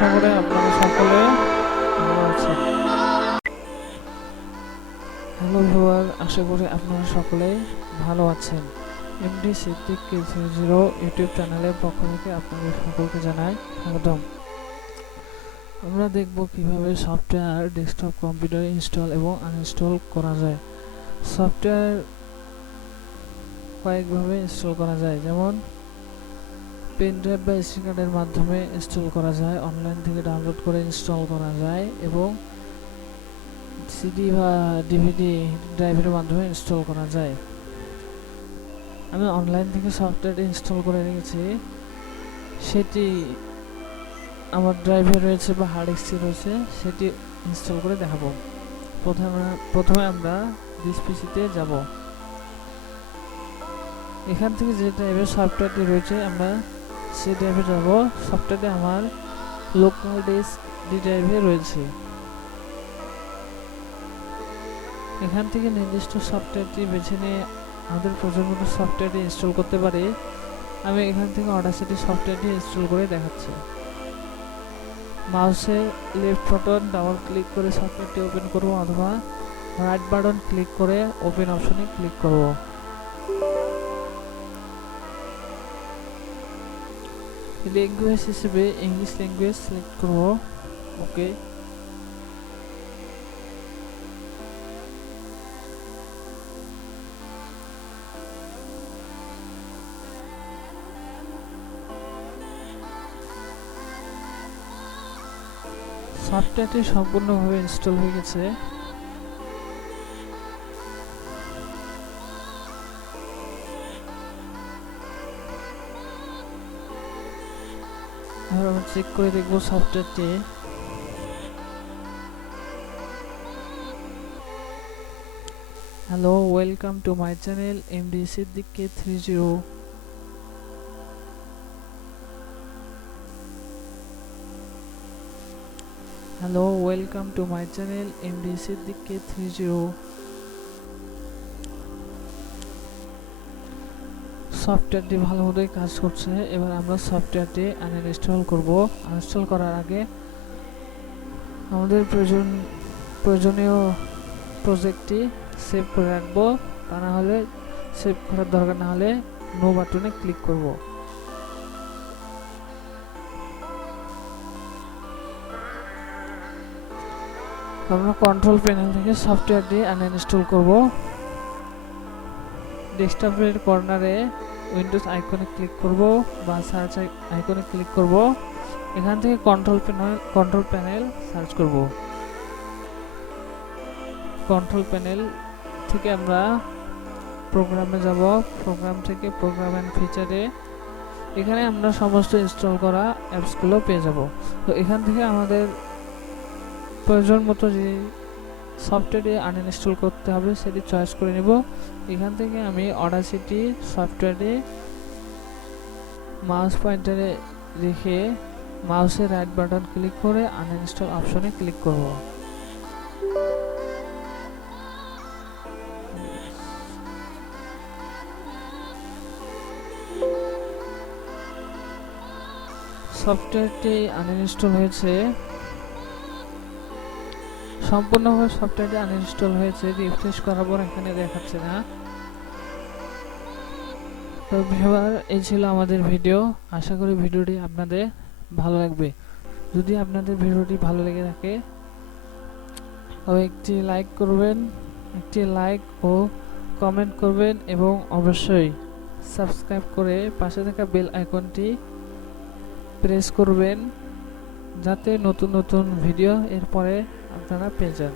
আশা করি আপনারা সকলে ভালো আছেন। হ্যালো ভিউয়ার, আশা করি আপনারা সকলে ভালো আছেন। এমডি সিদ্দিক K30 ইউটিউব চ্যানেলের পক্ষ থেকে আপনাদের সকলকে জানাই স্বাগতম। আমরা দেখব কিভাবে সফটওয়্যার ডেস্কটপ কম্পিউটারে ইনস্টল এবং আনইনস্টল করা যায়। সফটওয়্যার কয়েকভাবে ইনস্টল করা যায়, যেমন পেন ড্রাইভ বা এসডি কার্ডের মাধ্যমে ইনস্টল করা যায়, অনলাইন থেকে ডাউনলোড করে ইনস্টল করা যায় এবং সিডি বা ডিভিডি ড্রাইভের মাধ্যমে ইনস্টল করা যায়। আমি অনলাইন থেকে সফটওয়্যার ইনস্টল করে রেখেছি, সেটি আমার ড্রাইভে রয়েছে বা হার্ড ডিস্কে রয়েছে, সেটি ইনস্টল করে দেখাবো। প্রথমে আমরা দিস পিসিতে যাব। এখান থেকে যে ড্রাইভের সফটওয়্যারটি রয়েছে আমরা সেই ড্রাইভে যাব। সফটওয়্যারটি আমার লোকাল ডিস্ক ডি ড্রাইভে রয়েছে। এখান থেকে নির্দিষ্ট সফটওয়্যারটি বেছে নিয়ে আমাদের প্রয়োজন মতো সফটওয়্যারটি ইনস্টল করতে পারি। আমি এখান থেকে Audacity সফটওয়্যারটি ইনস্টল করে দেখাচ্ছি। মাউসে লেফট বাটন ডাবল ক্লিক করে সফটওয়্যারটি ওপেন করব, অথবা রাইট বাটন ক্লিক করে ওপেন অপশনে ক্লিক করব। ল্যাঙ্গুয়েজ হিসেবে ইংলিশ ল্যাঙ্গুয়েজ সিলেক্ট করব, ওকে। সফটওয়্যারটি সম্পূর্ণভাবে ইনস্টল হয়ে গেছে। এবার আমরা চেক করে দেখব সফটওয়্যারটি। Hello, welcome to my channel MD Siddique K30। Hello, welcome to my channel MD Siddique K30। সফটওয়্যারটি ভালো মতোই কাজ করছে। এবার আমরা সফটওয়্যারটি আনইনস্টল করব। আনইনস্টল করার আগে আমাদের প্রয়োজনীয় প্রজেক্টটি সেভ করে রাখবো, তা না হলে সেভ করার দরকার না হলে নো বাটনে ক্লিক করব। আমরা কন্ট্রোল প্যানেল থেকে সফটওয়্যারটি আনইনস্টল করব। ডেস্কটপের কর্নারে উইন্ডোজ আইকনে ক্লিক করব বা সার্চ আইকনে ক্লিক করব। এখান থেকে কন্ট্রোল প্যানেল সার্চ করব। কন্ট্রোল প্যানেল থেকে আমরা প্রোগ্রামে যাব। প্রোগ্রাম থেকে প্রোগ্রাম এন্ড ফিচারে এখানে আমরা সমস্ত ইনস্টল করা অ্যাপসগুলো পেয়ে যাব। তো এখান থেকে আমাদের প্রয়োজন মতো যে সফটওয়্যারটি আনইনস্টল করতে হবে সেটি চয়েস করে নেব। এখান থেকে আমি Audacity সফটওয়্যারে মাউস পয়েন্টারে রেখে মাউসের রাইট বাটন ক্লিক করে আনইনস্টল অপশনে ক্লিক করব। সফটওয়্যারটি আনইনস্টল হয়েছে, সম্পূর্ণভাবে সফটওয়্যারটি আনইনস্টল হয়েছে। রিফ্রেশ করার পর এখানে দেখাচ্ছে না। তো ভিউয়ার, এই ছিল আমাদের ভিডিও। আশা করি ভিডিওটি আপনাদের ভালো লাগবে। যদি আপনাদের ভিডিওটি ভালো লেগে থাকে তবে একটি লাইক করবেন, একটি লাইক ও কমেন্ট করবেন এবং অবশ্যই সাবস্ক্রাইব করে পাশে থাকা বেল আইকনটি প্রেস করবেন, যাতে নতুন নতুন ভিডিও এরপরে আপনারা পেয়ে যান।